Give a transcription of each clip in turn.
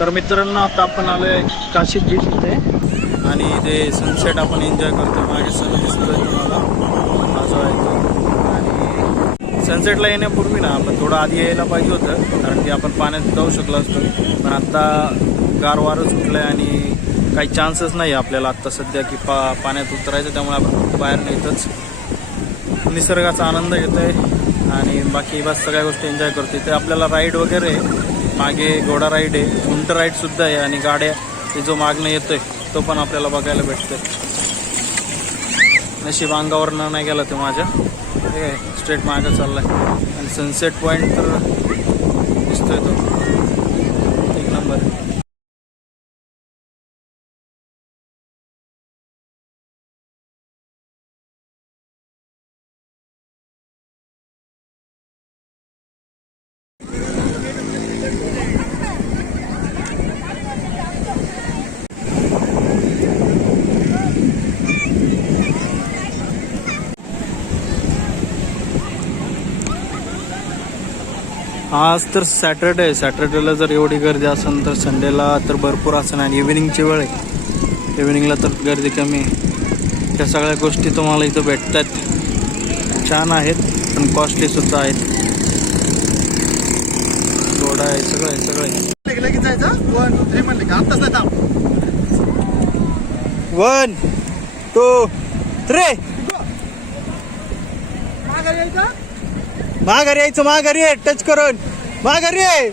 तर मित्रांनो आता आपण आलोय काशी बीच इथे आणि ते सनसेट आपण एन्जॉय करतो. मागे सन दिसतोय तुम्हाला हा जो आहे तो. आणि सनसेटला येण्यापूर्वी ना आपण थोडं आधी यायला पाहिजे होतं, कारण की आपण पाण्यात जाऊ शकलो असतो. पण आत्ता गार वारं सुटलं आहे आणि काही चान्सच नाही आपल्याला आत्ता सध्या की पाण्यात उतरायचं. त्यामुळे आपण फक्त बाहेर इथंच निसर्गाचा आनंद घेतो आहे आणि बाकी बस सगळ्या गोष्टी एन्जॉय करतो. इथे आपल्याला राईड वगैरे मागे घोडा राईड आहे, उंट राईडसुद्धा आहे आणि गाड्या ते जो मागणं येतोय तो पण आपल्याला बघायला भेटतोय. नशीब अंगावरनं नाही गेला तो माझ्या, हे स्ट्रेट मागं चाललाय आणि सनसेट पॉईंट तर दिसतोय तो एक नंबर. आज तर सॅटर्डेला जर एवढी गर्दी असेल तर संडेला तर भरपूर असेल आणि इव्हिनिंगची वेळ आहे. इव्हिनिंगला तर गर्दी कमी आहे. त्या सगळ्या गोष्टी तुम्हाला इथं भेटतात. छान आहेत पण कॉस्टलीसुद्धा आहेत. घोडा आहे, सगळं आहे, सगळं आहे. लगेच जायचं 1 2 3 म्हणले का आत्ताच नाही थांब. 1 2 3 माघारी यायचं. माघारी यायचं. माघारी आहे, टच करून माघारी आहे.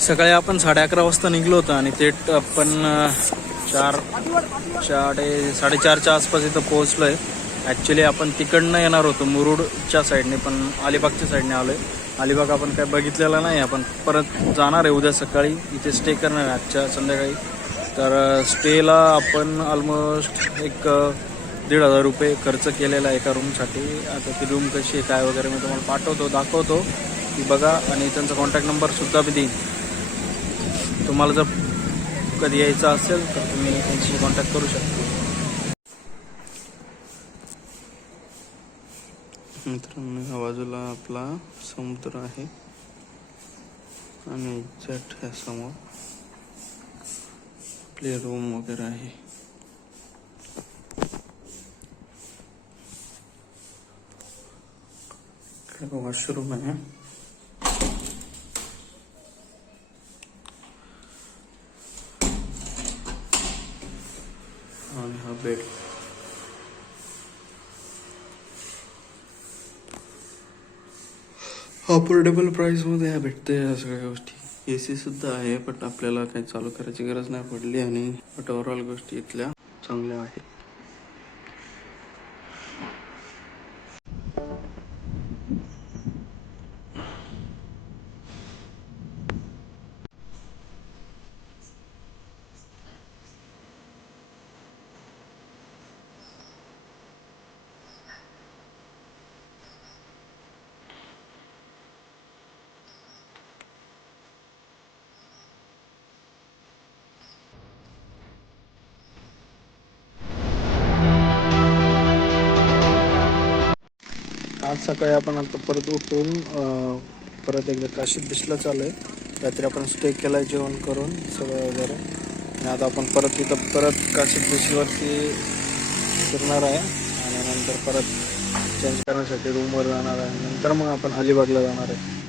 सकाळी आपण 11:30 वाजता निघलो होतो आणि ते आपण 4:30च्या आसपास इथं पोहोचलो आहे. ॲक्च्युली आपण तिकडनं येणार होतो मुरुडच्या साईडने, पण अलिबागच्या साईडने आलो आहे. अलिबाग आपण काय बघितलेला नाही. आपण परत जाणार आहे उद्या सकाळी, इथे स्टे करणार आहे आजच्या संध्याकाळी. तर स्टेला आपण ऑलमोस्ट एक 1,500 रुपये खर्च केलेला आहे एका रूमसाठी. आता ती रूम कशी आहे काय वगैरे मी तुम्हाला पाठवतो, दाखवतो ती बघा आणि त्यांचा कॉन्टॅक्ट नंबरसुद्धा मी देईन. तुम्हाला जर कधी यायचं असेल तर तुम्ही त्यांची कॉन्टॅक्ट करू शकता. मित्रांनो ह्या बाजूला आपला समुद्र आहे आणि एक्झॅक्ट ह्या समोर प्ले रूम वगैरे आहे. वॉशरूम आहे आणि हा बेड. अफोर्डेबल प्राईसमध्ये ह्या भेटते या सगळ्या गोष्टी. AC सुद्धा आहे, बट आपल्याला काही चालू करायची गरज नाही पडली आणि बट ओव्हरऑल गोष्टी इथल्या चांगल्या आहेत. आज सकाळी आपण आता परत उठून परत एकदा काशीत बीचला चालू आहे. रात्री आपण स्टे केला आहे जेवण करून सगळं वगैरे आणि आता आपण परत काशीत बीचवरती फिरणार आहे आणि नंतर परत चेंज करण्यासाठी रूमवर जाणार आहे. नंतर मग आपण अलिबागला जाणार आहे.